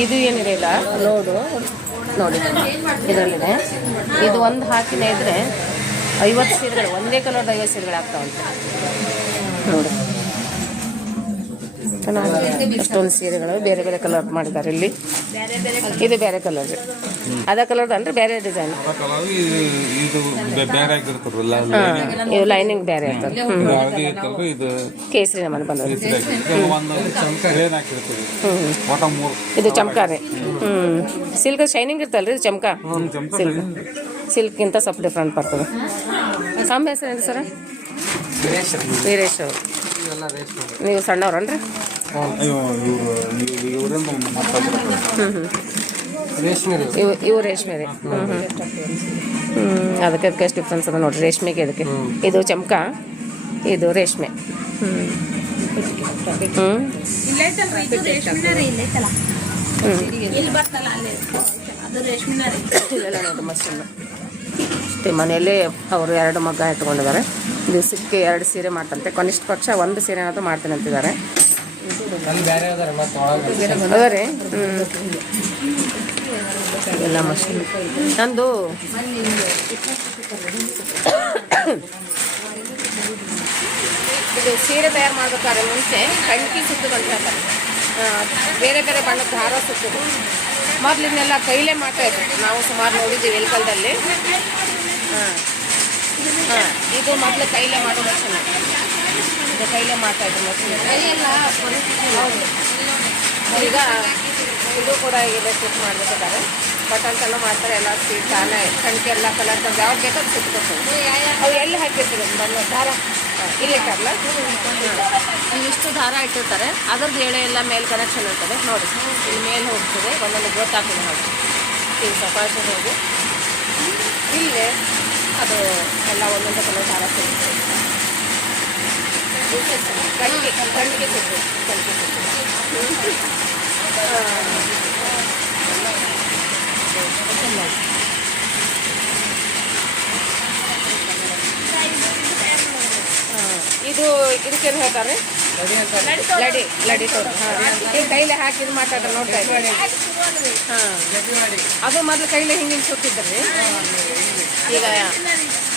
ಇದು ಏನಿದೆ ಇಲ್ಲ ಲೋಡು ನೋಡಿ, ಇದರಲ್ಲಿದೆ. ಇದು ಒಂದು ಹಾಕಿನೇ ಇದ್ರೆ ಐವತ್ತು ಸೀರೆಗಳು, ಒಂದೇ ಕಲರ್ದು ಐವತ್ತು ಸೀರೆಗಳು ಆಗ್ತಾವಂತೆ ನೋಡಿ. ಚೆನ್ನಾಗಿದೆ. ಅಷ್ಟೊಂದು ಸೀರೆಗಳು ಬೇರೆ ಬೇರೆ ಕಲರ್ ಮಾಡಿದ್ದಾರೆ ಇಲ್ಲಿ. ಇದು ಬೇರೆ ಕಲರ್ ಅದ ಕಲರ್ ಅಂದ್ರೆ ಬೇರೆ ಡಿಸೈನ್ ಇದು ಲೈನಿಂಗ್ ಬೇರೆ ಇರ್ತದೆ. ಇದು ಕೇಸರಿ ನಮ್ಮಲ್ಲಿ ಬಂದದ್ದು ಇದು ಚಮಕ ರೀ. ಹ್ಞೂ ಸಿಲ್ಕ್ ಶೈನಿಂಗ್ ಇರ್ತಲ್ರಿ ಇದು ಚಮಕ ಸಿಲ್ಕ್ ಸಿಲ್ಕ್ಗಿಂತ ಸ್ವಲ್ಪ ಡಿಫ್ರೆಂಟ್ ಬರ್ತದೆ. ಹೆಸರು ಏನು ಸರ್? ವೀರೇಶ್ ಅವರು ನೀವು ಸಣ್ಣವ್ರನ್ರಿ? ಇವು ಇವು ರೇಷ್ಮೆ ರೀ ಹ್ಞೂ ಹ್ಞೂ ಹ್ಞೂ ಅದಕ್ಕೆ ಅದಕ್ಕೆ ಎಷ್ಟು ಡಿಫ್ರೆನ್ಸ್ ಅದ ನೋಡಿರಿ ರೇಷ್ಮೆಗೆ ಅದಕ್ಕೆ ಇದು ಚಮಕ ಇದು ರೇಷ್ಮೆ. ಹ್ಞೂ ಹ್ಞೂ ಮಷೀನ್ ಅಷ್ಟೇ ಮನೆಯಲ್ಲೇ ಅವರು ಎರಡು ಮಗ್ಗ ಇಟ್ಕೊಂಡಿದ್ದಾರೆ ದಿವಸಕ್ಕೆ ಎರಡು ಸೀರೆ ಮಾಡ್ತಂತೆ. ಕನಿಷ್ಠ ಪಕ್ಷ ಒಂದು ಸೀರೆ ಏನಾದರೂ ಮಾಡ್ತೀನಿ ಅಂತಿದ್ದಾರೆ. ಅದ ರೀ. ಹ್ಞೂ ಎಲ್ಲ ಮಷೀನ್ ನಂದು ಇದು ಸೀರೆ ತಯಾರು ಮಾಡ್ಬೇಕಾದ್ರೆ ಮುಂಚೆ ಕಣ್ಕಿ ಸುತ್ತು ಅಂತ ಹೇಳ್ತಾರೆ ಆ, ಬೇರೆ ಬೇರೆ ಬಣ್ಣದ ದಾರ ಸುತ್ತದು ಮೊದಲಿನೆಲ್ಲ ಕೈಲೇ ಮಾಡ್ತಾ ಇದ್ರು. ನಾವು ಸುಮಾರು ನೋಡಿದ್ದೀವಿ ಎಲ್ಕಲ್ದಲ್ಲಿ ಹಾಂ ಹಾಂ ಇದು ಮೊದಲು ಕೈಲೇ ಮಾಡೋದು ಮಷೀನ್ ಇದು ಕೈಲೇ ಮಾತಾಡಿ ಕೈಯೆಲ್ಲ ಈಗ ಇದು ಕೂಡ ಎಲೆಕ್ಟ್ರಿಕ್ ಮಾಡ್ಬೇಕಾದ್ರೆ ಬಟನ್ಸ್ ಮಾಡ್ತಾರೆ, ಎಲ್ಲ ಸ್ವೀಟ್ ತಾನೇ. ಕಣ್ಕೆ ಎಲ್ಲ ಕಲರ್ ತಂದು ಯಾವ್ದು ಬೇಕೋ ಸಿಕ್ಕೋದು ಅವು ಎಲ್ಲಿ ಹಾಕಿರ್ತೀವಿ ಬಂದು ದಾರ. ಇಲ್ಲಿ ಇಟ್ಟಾರಲ್ಲ ಇಷ್ಟು ದಾರ ಇಟ್ಟಿರ್ತಾರೆ. ಅದ್ರದ್ದು ಎಳೆ ಎಲ್ಲ ಮೇಲ್ ಕನೆಕ್ಷನ್ ಇರ್ತದೆ. ನೋಡಿ, ಇಲ್ಲಿ ಮೇಲೆ ಹೋಗ್ತದೆ. ಒಂದೊಂದು ಗೊತ್ತಾಗ್ತದೆ ನೋಡಿ. ಈಗ ಸಪಾಶ ಹೋಗಿ ಇಲ್ಲೇ ಅದು ಎಲ್ಲ ಒಂದೊಂದು ಕಲರ್ ದಾರ ಸಿಗ್ತದೆ ಇದು ಇದಕ್ಕೇನು ಹೇಳ್ತಾರೆ? ಲಡಿ ಲಡಿ ತೋರಿ ಹಾಂ. ಈಗ ಕೈಲಿ ಹಾಕಿ ಇದು ಮಾತಾಡ್ರೆ ನೋಡ್ತಾ ಇದ್ದೀವಿ ಹಾಂ. ಅದು ಮೊದಲು ಕೈಲಿ ಹಿಂಗೆ ಹಿಂಗೆ ಸುತ್ತಿದ್ರಿ? ಈಗ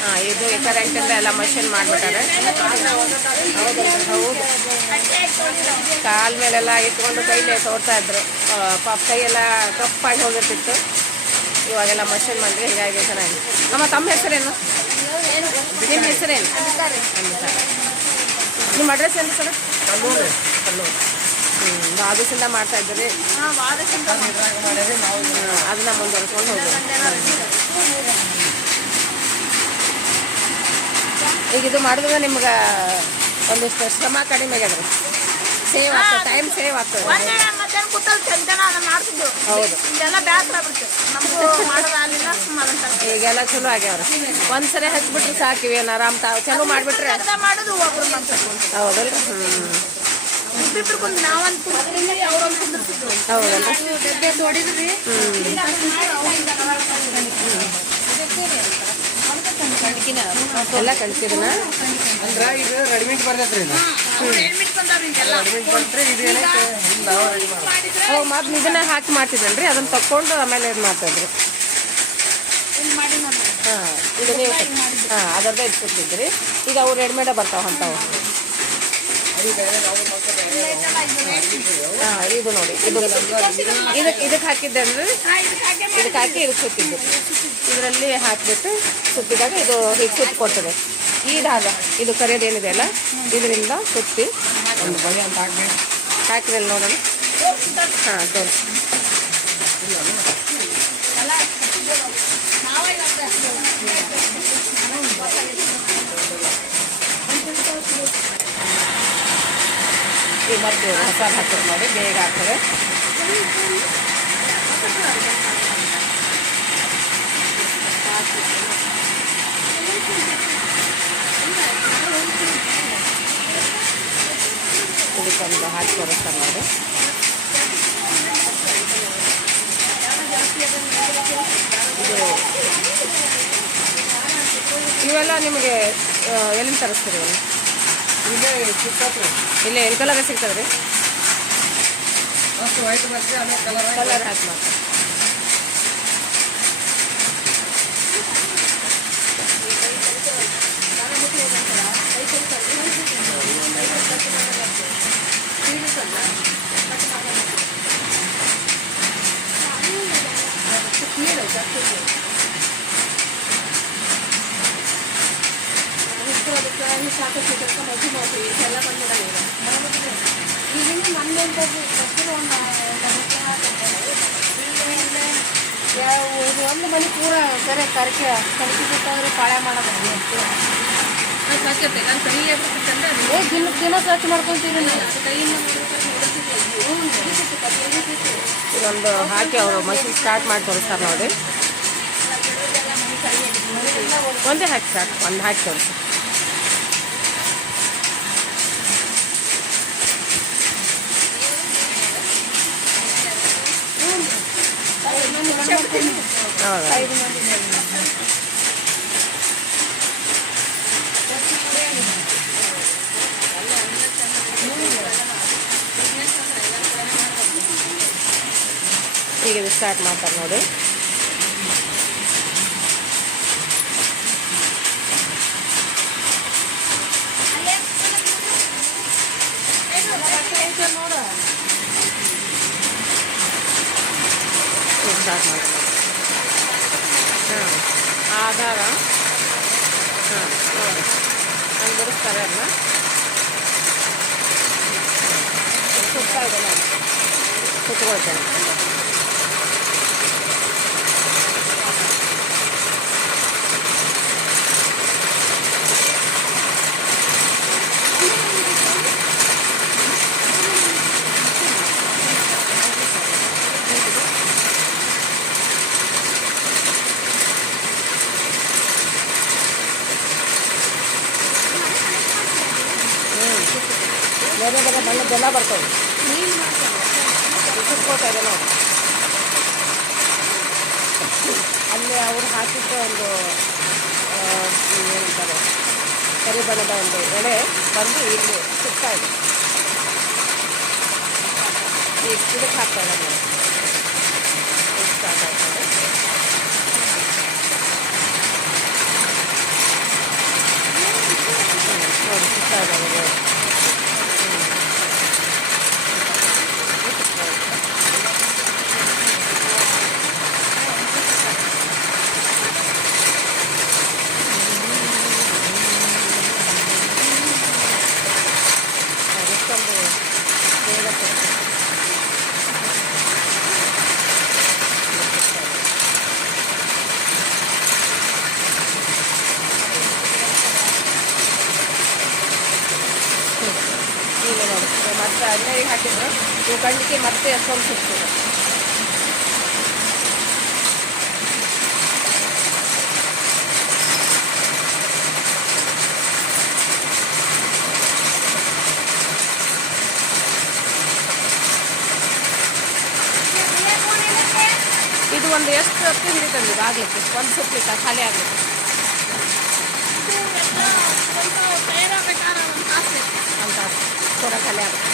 ಹಾಂ ಇದು ಈ ಕರೆಂಟಿಂದ ಎಲ್ಲ ಮಷಿನ್ ಮಾಡ್ಬಿಟ್ಟಾರೆ. ಹೌದು. ಕಾಲ ಮೇಲೆಲ್ಲ ಇಟ್ಕೊಂಡು ಕೈಲೇ ತೋರ್ತಾ ಇದ್ರು. ಪಾಪ ಕೈಯೆಲ್ಲ ಕಪ್ಪಾಗಿ ಹೋಗಿರ್ತಿತ್ತು. ಇವಾಗೆಲ್ಲ ಮಷಿನ್ ಮಾಡಿದ್ರೆ ಹೀಗಾಗಿ ಚೆನ್ನಾಗಿ ನಮ್ಮ ತಮ್ಮ ಹೆಸರೇನು? ನಿಮ್ಮ ಹೆಸರೇನು. ನಿಮ್ಮ ಅಡ್ರೆಸ್ ಏನು ಸರ್? ಕಲ್ಲೂರು. ಹ್ಞೂ ಮಾಡ್ತಾ ಇದ್ದೀರಿ? ಅದನ್ನ ಮುಂದುವರ್ಕೊಂಡು ಹೋಗೋದು ಈಗ ಇದು ಮಾಡಿದ್ರೆ ನಿಮ್ಗೆ ಒಂದಿಷ್ಟು ಶ್ರಮ ಕಡಿಮೆ ಆಗ್ಯದ್ರಿ ಸೇವ್ ಆಗ್ತದೆ ಟೈಮ್ ಸೇವ್ ಆಗ್ತದೆ. ಒಂದೇ ಮಧ್ಯಾಹ್ನ ಕೂತಲ್ಲಿ ಚಂದನ ಅದನ್ನ ಮಾಡ್ತಿದ್ವು ಹೌದು. ಇದೆಲ್ಲ ಬೇಸರ ಬಿಡ್ತು ನಮಗೂ ಮಾಡೋದು ಅಲ್ಲಿಲ್ಲ ಸುಮ್ಮನೆ ಈಗೆಲ್ಲ ಚಲೋ ಆಗ್ಯಾವ್ರಿ. ಒಂದ್ಸರಿ ಹಚ್ಬಿಟ್ರೆ ಸಾಕಿವಿ ಏನು ಆರಾಮ್ ತಾವು ಚಲೋ ಮಾಡಿಬಿಟ್ರೆ. ಮಾಡೋದು ಒಬ್ರು ಇಬ್ಬಿಬ್ರು ಕುಂದ್ರಿ ಅವ್ರೊಂದು ಡಬ್ಬೆ ನೋಡಿದ್ರಿ ಎಲ್ಲ ಕಳಿಸಿದನ? ಅಂದ್ರೆ ಇದು ರೆಡಿಮೇಡ್ ಬರ್ತೈತ್ರಿ ಇದು. ರೆಡಿಮೇಡ್ ನಾವು ರೆಡಿ ಓ ಇದನ್ನ ಹಾಕಿ ಮಾಡ್ತಿದ್ದಲ್ರಿ ಅದನ್ನ ತಕೊಂಡು ಆಮೇಲೆ ಇದು ಮಾಡ್ತಿದ್ರಿ ಹಾಂ ಇದು ನೀವು ಹಾಂ ಅದರದ್ದೇ ಇಟ್ಕೊತಿದ್ರಿ ಈಗ ಅವು ರೆಡಿಮೇಡ ಬರ್ತಾವೆ ಅಂತಾವು. ಹಾಂ, ಇದು ನೋಡಿ, ಇದು ಇದಕ್ಕೆ ಇದಕ್ಕೆ ಹಾಕಿದ್ದೆ ಅಂದ್ರೆ ಇದಕ್ಕೆ ಹಾಕಿ ಇದಕ್ಕೆ ಸುತ್ತಿದ್ದು. ಇದರಲ್ಲಿ ಹಾಕಿಬಿಟ್ಟು ಸುತ್ತಿದಾಗ ಇದು ಹೀಗೆ ಸುತ್ತಿ ಕೊಡ್ತದೆ ಈ ಧಾಗ ಇದು ಕರೆಯೋದೇನಿದೆ ಅಲ್ಲ, ಇದರಿಂದ ಸುತ್ತಿ ಹಾಕಿದಲ್ಲಿ ನೋಡೋಣ. ಹಾಂ, ತೋರಿಸಿ. ಮಸಾಲೆ ಹೊಸ ಹಾಕಿದ್ರೆ ನೋಡಿ ಬೇಗ ಆಗ್ತದೆ. ಇದಕ್ಕೊಂದು ಹಾಕಿ ತೋರಿಸ್ತಾರೆ ನೋಡಿ. ಇವೆಲ್ಲ ನಿಮಗೆ ಎಲ್ಲಿಂದ ತರಿಸ್ತೀರಿ? ಇಲ್ಲೇ ಸಿಕ್ಕಾತ್ರಿ ಇಲ್ಲೇ ಎಲ್ಕಲ್ಲಾಗ ಸಿಗ್ತದೆ ರೀ? ಫಸ್ಟ್ ವೈಟ್ ಬರ್ತೀವಿ ಆಮೇಲೆ ಕಲರ್ ಕಲರ್ ಹಾಕಿ ಮಾಡ್ತಾರೆ ಒಂದು ಮನೆ ಪೂರ ನಮ್ಗೆ ಕರ್ಕೆ ಕರ್ಕಿ ಬಿಟ್ಟಂದ್ರೆ ಪಾಳೆ ಮಾಡೋದು ನಾನು ಏ ದಿನ ದಿನ ಸ್ವಚ್ಛ ಮಾಡ್ಕೊಂತೀರಿ ಕೈಯಿಂದ ಇದೊಂದು ಹಾಕಿ ಅವರು ಮಷಿನ್ ಸ್ಟಾರ್ಟ್ ಮಾಡಿ ತೋರಿಸ್ತಾರೆ ನೋಡಿ ಒಂದೇ ಹಾಕಿ ಸಾಕು ಒಂದು ಹಾಕಿ ತೋರಿಸಿ ಹೌದಾ. ಈಗ ಸ್ಟಾರ್ಟ್ ಮಾಡ್ತಾರೆ ನೋಡಿ. ಈಗ ಸ್ಟಾರ್ಟ್ ಮಾಡ್ತಾರೆ ಹಾಂ ಆಧಾರ ಹಾಂ ನೋಡಿ ಹಂಗೆ ಬಿಡಿಸ್ತಾರೆ ಅದನ್ನ ಸುತ್ತಾ ಇದೆ ನೋಡಿ ಸುತ್ತಕೊಳ್ತೇನೆ ಬೇರೆ ಬಣ್ಣದ್ದೆಲ್ಲ ಬರ್ತವೆ. ಸುತ್ಕೋತಾ ಇದೆ ನೋಡಿ ಅಲ್ಲಿ ಅವರು ಹಾಕಿದ್ದ ಒಂದು ಏನಂತಾರೆ ಕರಿ ಬಣ್ಣದ ಒಂದು ಎಳೆ ಬಂದು ಇಲ್ಲಿ ಸಿಗ್ತಾ ಇದೆ. ಹಾಕ್ತಾ ಇದ್ದಾರೆ ನೋಡಿ ಈಗ ಸ್ಟಾರ್ಟ್ ಆಯ್ತು ನೋಡಿ. ಹ್ಮ್, ನೋಡಿ ಸುತ್ತಾ ಇದ್ದಾರೆ ನೋಡಿ ಅದಕ್ಕೊಂದು ಬೇಗ ಕೊಡ್ತೀನಿ. ಹ್ಮ್. ಈಗ ನೋಡಿ ಇವಾಗ ಹನ್ನೆರಡಿಗೆ ಹಾಕಿದ್ರು. ಇವು ಕಣ್ಣಿಗೆ ಮತ್ತೆ ಅಷ್ಟೊಂದು ಸಿಗ್ತದೆ ಇದು ಒಂದು ಎಷ್ಟು ಹೊತ್ತು ಹಿಡಿತಂದು ಇದು ಆಗ್ಲಿಕ್ಕೆ ಒಂದು ಸುತ್ತಲಿಕ್ಕೆ ಖಾಲಿ ಆಗ್ಲಿಕ್ಕೆ. ಅಂತ ಖಾಲಿ ಆಗುತ್ತೆ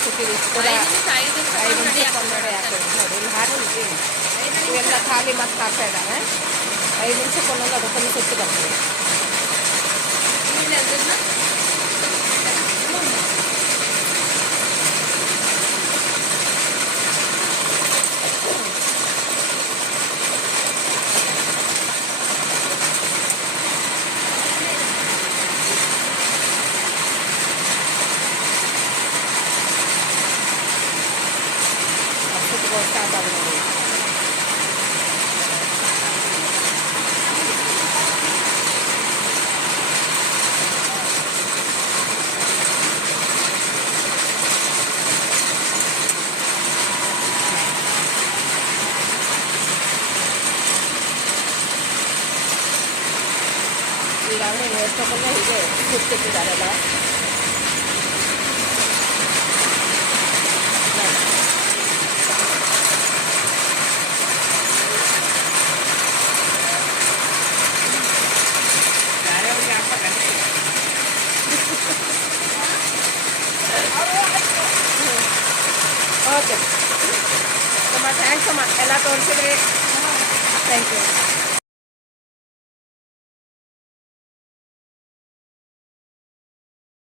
ಕೊಟ್ಟಿದ್ದೀವಿ ಐದು ನಿಮಿಷ ಕೊಂದಡೆ ಹಾಕೋದು ನೋಡಿ ಇಲ್ಲಿ ಹಾರಿಸಿ ಇವೆಲ್ಲ ಖಾಲಿ ಮತ್ತು ಹಾಕ್ತಾ ಇದ್ದಾವೆ ಐದು ನಿಮಿಷಕ್ಕೊಂದೊಂದು ಅದಕ್ಕೊಂದು ಸುತ್ತಿ ಬರ್ತದೆ ಹೀಗೆ ಸುತ್ತಿಟ್ಟಿದ್ದಾರಲ್ಲ